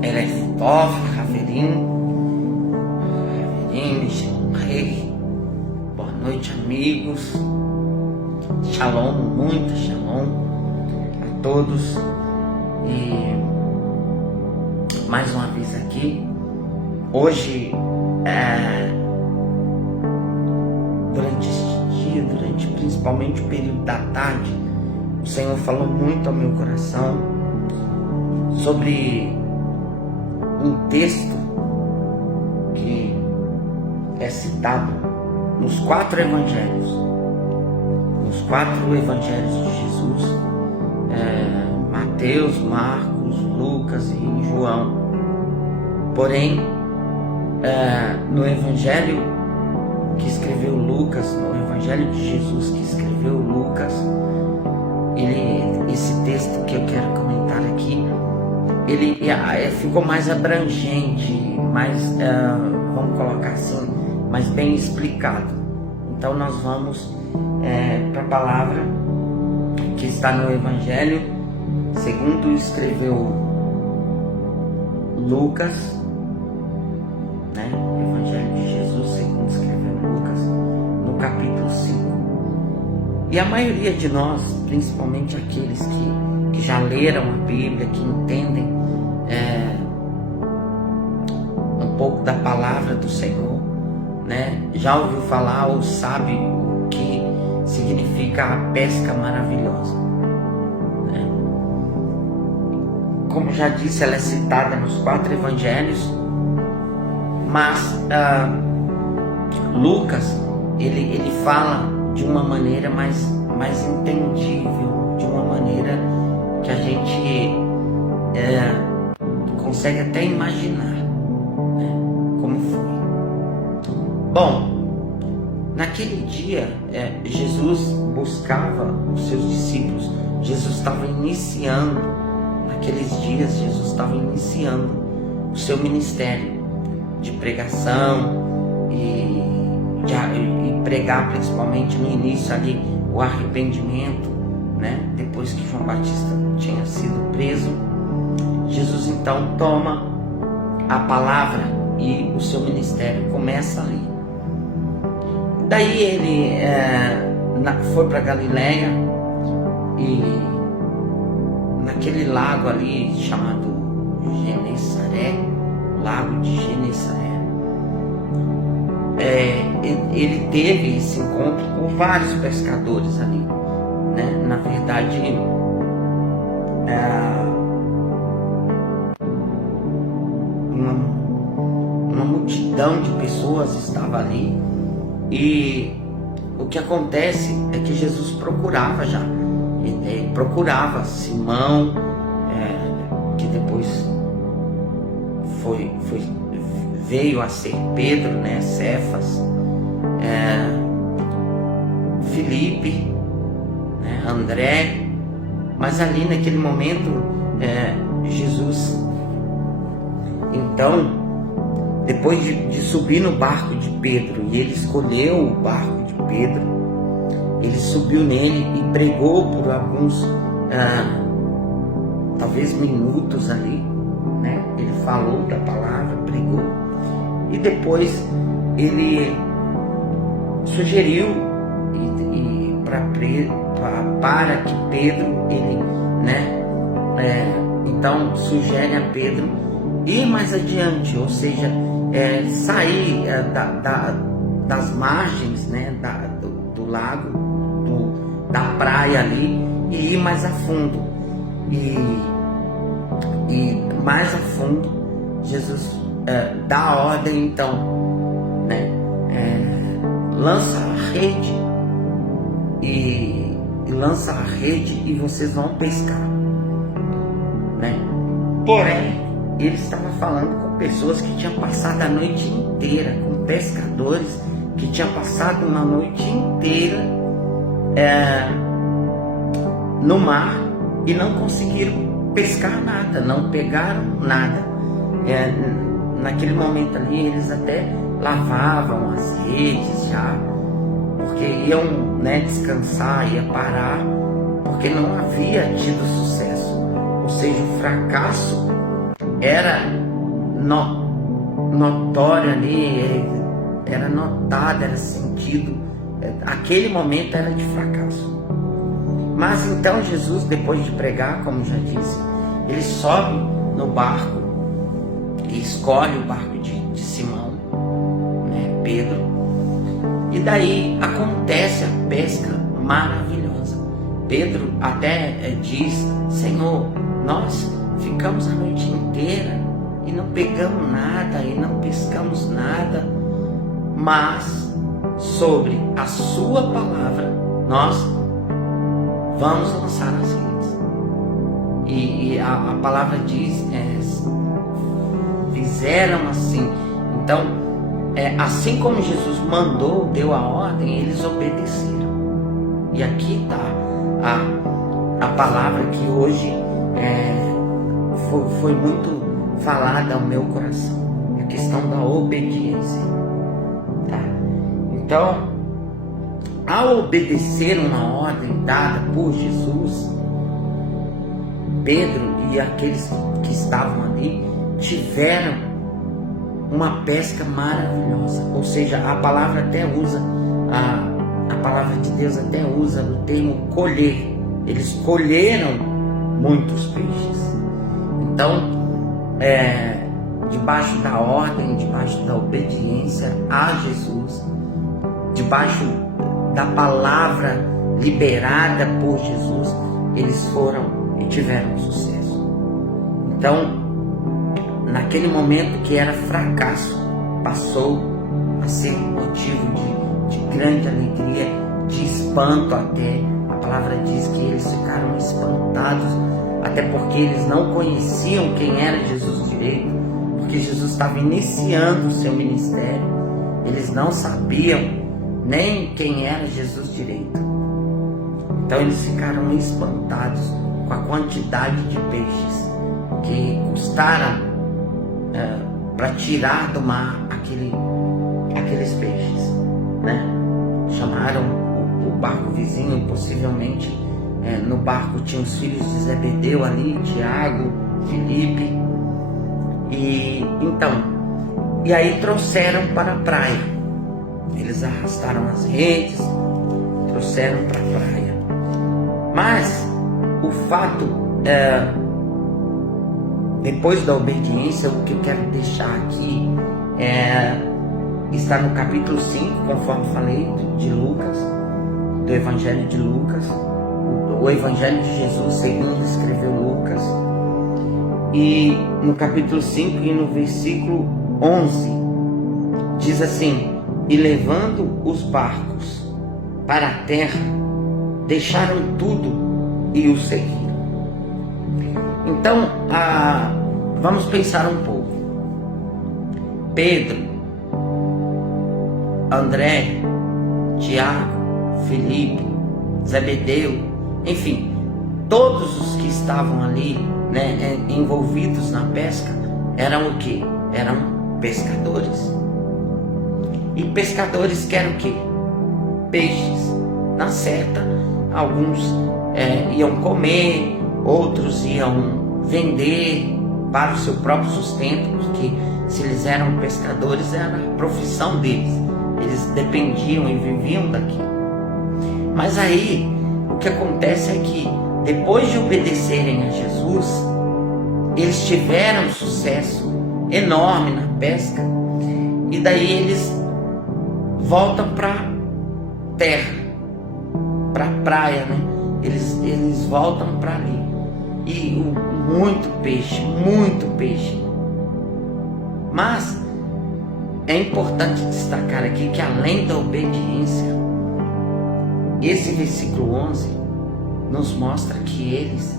Eleftov, Raverim, Rei. Boa noite, amigos. Shalom, muito shalom a todos. E mais uma vez aqui. Hoje, durante este dia, durante principalmente o período da tarde, o Senhor falou muito ao meu coração sobre um texto que é citado nos 4 evangelhos, de Jesus, Mateus, Marcos, Lucas e João. Porém, no evangelho que escreveu Lucas, no evangelho de Jesus que escreveu Lucas, esse texto que eu quero comentar aqui, ele ficou mais abrangente, mais, vamos colocar assim, mais bem explicado. Então nós vamos para a palavra que está no evangelho segundo escreveu Lucas, né? O evangelho de Jesus segundo escreveu Lucas, no capítulo 5. E a maioria de nós, principalmente aqueles que já leram a Bíblia, que entendem um pouco da palavra do Senhor, né? Já ouviu falar ou sabe o que significa a pesca maravilhosa, né? Como já disse, ela é citada nos 4 evangelhos, mas Lucas, ele fala de uma maneira mais entendível, de uma maneira que a gente consegue até imaginar, né, como foi. Bom, naquele dia Jesus buscava os seus discípulos. Jesus estava iniciando, naqueles dias Jesus estava iniciando o seu ministério de pregação e pregar principalmente no início ali o arrependimento, né? Depois que João Batista tinha sido preso, Jesus então toma a palavra e o seu ministério começa ali. Daí ele foi para Galileia e naquele lago ali chamado Genesaré, lago de Genesaré, ele teve esse encontro com vários pescadores ali, né? Na verdade, uma multidão de pessoas estava ali, e o que acontece é que Jesus procurava Simão, que depois veio a ser Pedro, né? Cefas, Filipe, né? André. Mas ali naquele momento Jesus, então, depois de subir no barco de Pedro, e ele escolheu o barco de Pedro, ele subiu nele e pregou por alguns talvez minutos ali, né? Ele falou da palavra, pregou, e depois ele sugeriu para que Pedro, então sugere a Pedro ir mais adiante, ou seja, sair das margens, né, do lago, da praia ali, e ir mais a fundo. E mais a fundo, Jesus dá a ordem, então, né, lança a rede e vocês vão pescar, né? Porém, ele estava falando com pessoas que tinham passado a noite inteira, com pescadores que tinham passado uma noite inteira no mar e não conseguiram pescar nada, não pegaram nada. Naquele momento ali eles até lavavam as redes já, porque iam, né, descansar, ia parar, porque não havia tido sucesso. Ou seja, o fracasso era notório ali, era notado, era sentido. Aquele momento era de fracasso. Mas então Jesus, depois de pregar, como já disse, ele sobe no barco e escolhe o barco de Simão, né, Pedro, e daí acontece a pesca maravilhosa. Pedro até diz: Senhor, nós ficamos a noite inteira e não pegamos nada, e não pescamos nada, mas sobre a sua palavra nós vamos lançar as redes. E a palavra diz, fizeram assim. Então, assim como Jesus mandou, deu a ordem, eles obedeceram. E aqui está a palavra que hoje foi muito falada ao meu coração, a questão da obediência. Tá? Então, ao obedecer uma ordem dada por Jesus, Pedro e aqueles que estavam ali tiveram uma pesca maravilhosa. Ou seja, a palavra até usa, a palavra de Deus até usa o termo colher. Eles colheram muitos peixes. Então, debaixo da ordem, debaixo da obediência a Jesus, debaixo da palavra liberada por Jesus, eles foram e tiveram sucesso. Então, naquele momento que era fracasso, passou a ser motivo de grande alegria, de espanto até. A palavra diz que eles ficaram espantados, até porque eles não conheciam quem era Jesus direito, porque Jesus estava iniciando o seu ministério. Eles não sabiam nem quem era Jesus direito. Então eles ficaram espantados com a quantidade de peixes que custaram para tirar do mar aqueles peixes, né? Chamaram o barco vizinho, possivelmente no barco tinha os filhos de Zebedeu ali, Tiago, Filipe, e aí trouxeram para a praia. Eles arrastaram as redes, trouxeram para a praia. Mas o fato, depois da obediência, o que eu quero deixar aqui está no capítulo 5, conforme falei, de Lucas, do Evangelho de Lucas, o Evangelho de Jesus segundo escreveu Lucas, e no capítulo 5 e no versículo 11, diz assim: e levando os barcos para a terra, deixaram tudo e o seguiram. Então, vamos pensar um pouco. Pedro, André, Tiago, Filipe, Zebedeu, enfim, todos os que estavam ali, né, envolvidos na pesca, eram o quê? Eram pescadores. E pescadores querem o quê? Peixes. Na certa, alguns iam comer, outros iam vender para o seu próprio sustento, porque se eles eram pescadores, era a profissão deles. Eles dependiam e viviam daquilo. Mas aí, o que acontece é que, depois de obedecerem a Jesus, eles tiveram sucesso enorme na pesca, e daí eles voltam para terra, para a praia, né? Eles voltam para ali, e muito peixe. Mas é importante destacar aqui que, além da obediência, esse versículo 11 nos mostra que eles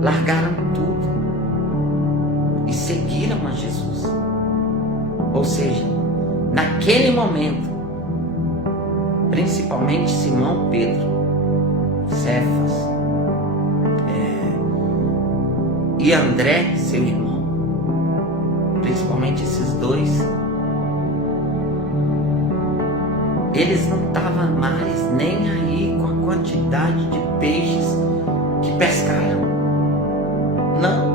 largaram tudo e seguiram a Jesus. Ou seja, naquele momento, principalmente Simão Pedro, Cefas e André, seu irmão, principalmente esses dois, eles não estavam mais nem aí com a quantidade de peixes que pescaram. Não.